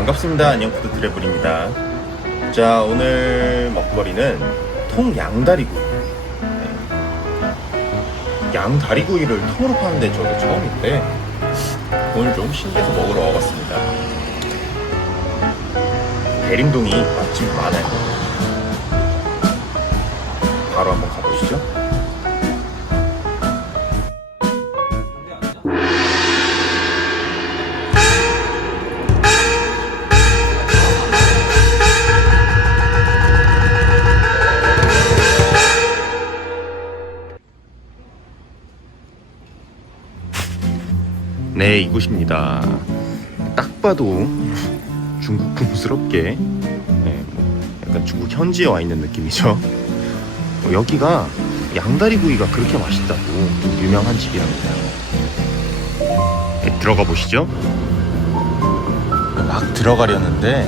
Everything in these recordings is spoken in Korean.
반갑습니다. 안녕 푸드 트래블입니다. 자 오늘 먹거리는 통양다리구이. 네. 양다리구이를 통으로 파는데 저도 처음인데 오늘 좀 신기해서 먹으러 와봤습니다. 대림동이 맛집 많아요. 바로 한번 가보시죠. 네, 이곳입니다. 딱 봐도 중국풍스럽게 네, 뭐 약간 중국 현지에 와 있는 느낌이죠. 어, 여기가 양다리구이가 그렇게 맛있다고 좀 유명한 집이랍니다. 네, 들어가 보시죠. 막 들어가려는데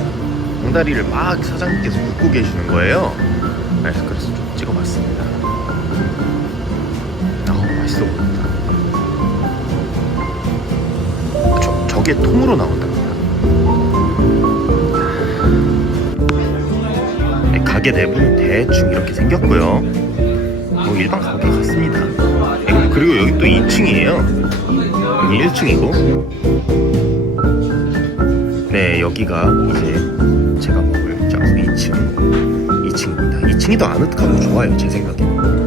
양다리를 막 사장님께서 굽고 계시는 거예요. 그래서 그래서 좀 찍어봤습니다. 아, 맛있어 보인다. 저, 저게 통으로 나온답니다. 네, 가게 내부는 대충 이렇게 생겼고요. 뭐 일반 가게 같습니다. 네, 그리고 여기 또 2층이에요. 여기 1층이고. 네, 여기가 이제 제가 먹을 자 2층. 2층입니다. 2층이 더 아늑하고 좋아요, 제 생각에는.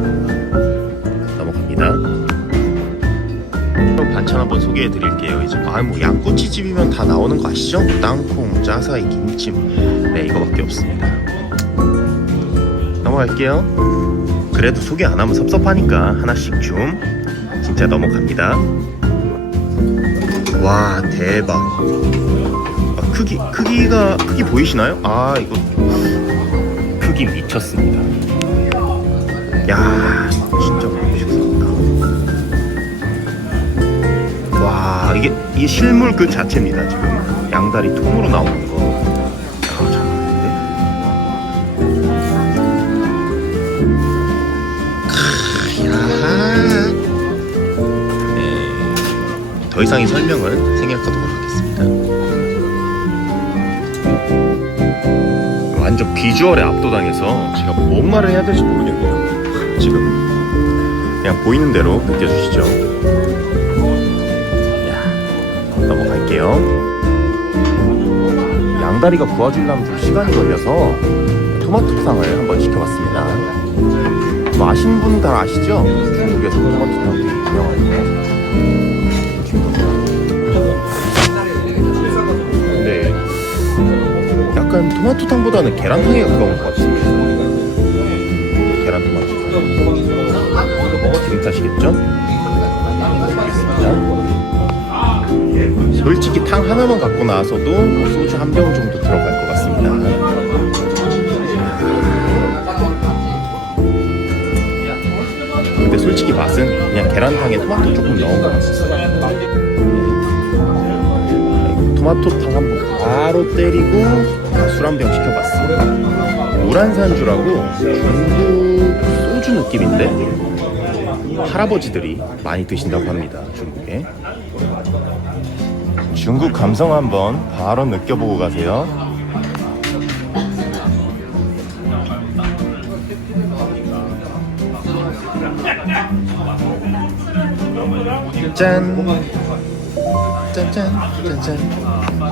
반찬 한번 소개해 드릴게요. 이제 아뭐 양꼬치 집이면 다 나오는 거 아시죠? 땅콩, 짜사이, 김침. 네 이거밖에 없습니다. 넘어갈게요. 그래도 소개 안 하면 섭섭하니까 하나씩 좀 진짜 넘어갑니다. 와 대박. 아, 크기 크기가 크기 보이시나요? 아 이거 크기 미쳤습니다. 야 진짜 이게 이게 실물 그 자체입니다 지금 양다리 통으로 나오는 거. 아 야하. 네, 더 이상의 설명은 생략하도록 하겠습니다. 완전 비주얼에 압도당해서 제가 뭔 말을 해야 될지 모르겠네요. 지금 그냥 보이는 대로 느껴주시죠. 야, 넘어갈게요. 양다리가 구워지려면 좀 시간이 걸려서 토마토탕을 한번 시켜봤습니다. 뭐 아시는 분은 다 아시죠? 중국에서 토마토탕 되게 유명한데. 근데 약간 토마토탕보다는 계란탕에 가까운 것 같습니다. 계란 토마토탕. 지금 타시겠죠? 알겠습니다. 솔직히 탕 하나만 갖고 나와서도 소주 한 병 정도 들어갈 것 같습니다. 근데 솔직히 맛은 그냥 계란탕에 토마토 조금 넣은 것 같습니다. 토마토탕 한 번 바로 때리고 술 한 병 시켜봤습니다. 우란산주라고 중국 소주 느낌인데 할아버지들이 많이 드신다고 합니다. 중국에. 중국 감성 한번 바로 느껴보고 가세요. 짠. 짠짠 짠짠.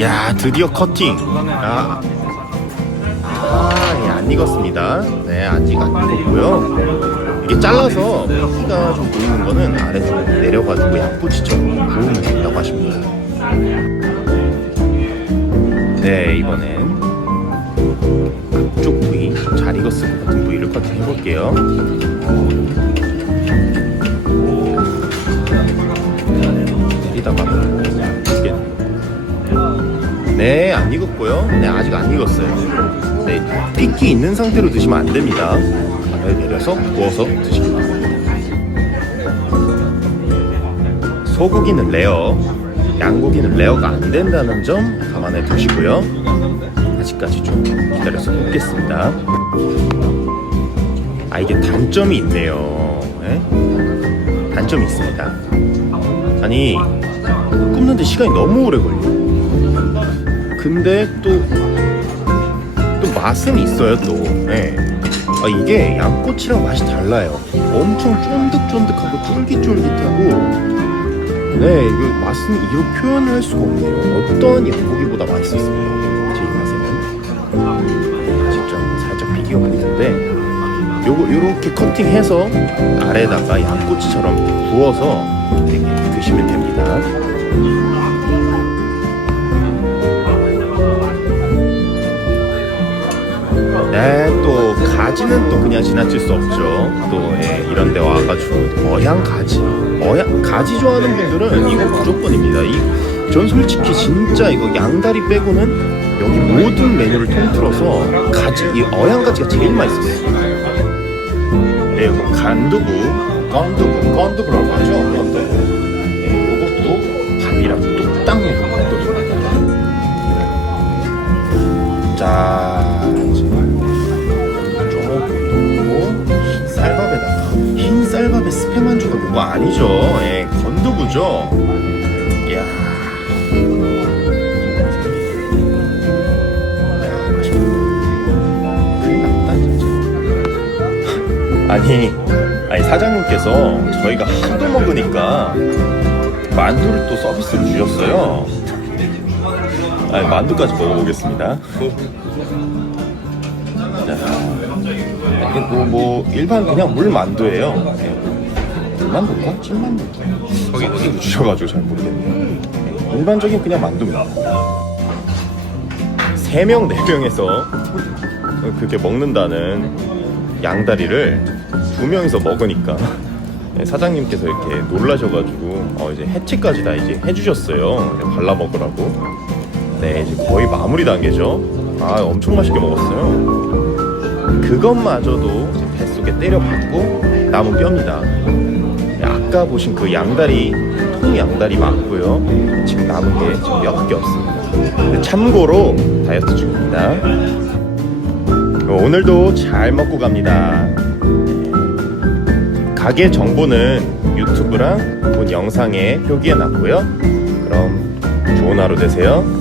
야 드디어 커팅. 아, 안 익었습니다. 네, 아직 안 익었고요. 이게 잘라서 피가 좀 보이는 거는 아래쪽으로 내려가지고 양꼬치처럼 구우면 된다고 하십니다. 네, 이번엔 앞쪽 부위 좀잘 익었을 것 같은 부위를 커팅해 볼게요. 이게 네, 안 익었고요. 네, 아직 안 익었어요. 네, 핏기 있는 상태로 드시면 안 됩니다. 아래 내려서 구워서 드시기 바랍니다. 소고기는 레어, 양고기는 레어가 안 된다는 점 감안해 두시고요. 아직까지 좀 기다려서 볶겠습니다. 아 이게 단점이 있네요. 예? 단점이 있습니다. 아니 굽는데 시간이 너무 오래 걸려. 근데 또또 맛은 있어요 또. 예. 아 이게 양꼬치랑 맛이 달라요. 엄청 쫀득쫀득하고 쫄깃쫄깃하고. 네, 이거 맛은 이로 표현을 할 수가 없네요. 어떤 양고기보다 맛있었습니다. 제 입맛에는. 직접 살짝 비교가 있는데 요거 요렇게 커팅해서 아래다가 양꼬치처럼 이렇게 드시면 됩니다. 가지는 또 그냥 지나칠 수 없죠. 또 예, 이런 데 와가지고 어양 가지, 어양 가지 좋아하는 분들은 이거 무조건입니다. 이, 전 솔직히 진짜 이거 양다리 빼고는 여기 모든 메뉴를 통틀어서 가지, 이 어양 가지가 제일 맛있었어요. 예, 이거 간두부, 건두부, 건두부라고 하죠. 건두부. 예, 밥이랑 뚝딱 먹은 건두부입니다. 자, 아니죠. 예, 건두부죠. 이야. 아, 아니, 아니, 사장님께서 저희가 하도 먹으니까 만두를 또 서비스로 주셨어요. 아니, 만두까지 먹어보겠습니다. 자, 뭐, 뭐 일반 그냥 물만두예요. 예. 6만부터? 7만부터? 거기 아, 어디 주셔가지고 잘 모르겠네요. 일반적인 그냥 만두입니다 3명, 4명에서 그렇게 먹는다는 양다리를 두 명이서 먹으니까 네, 사장님께서 이렇게 놀라셔가지고 어 이제 해치까지 다 이제 해주셨어요. 발라 먹으라고. 네 이제 거의 마무리 단계죠. 아 엄청 맛있게 먹었어요. 그것마저도 뱃속에 때려박고 남은 뼈입니다. 네, 아까 보신 그 양다리, 통 양다리 맞고요. 지금 남은 게 지금 몇개 없습니다. 참고로 다이어트 중입니다. 오늘도 잘 먹고 갑니다. 가게 정보는 유튜브랑 본 영상에 표기해 놨고요. 그럼 좋은 하루 되세요.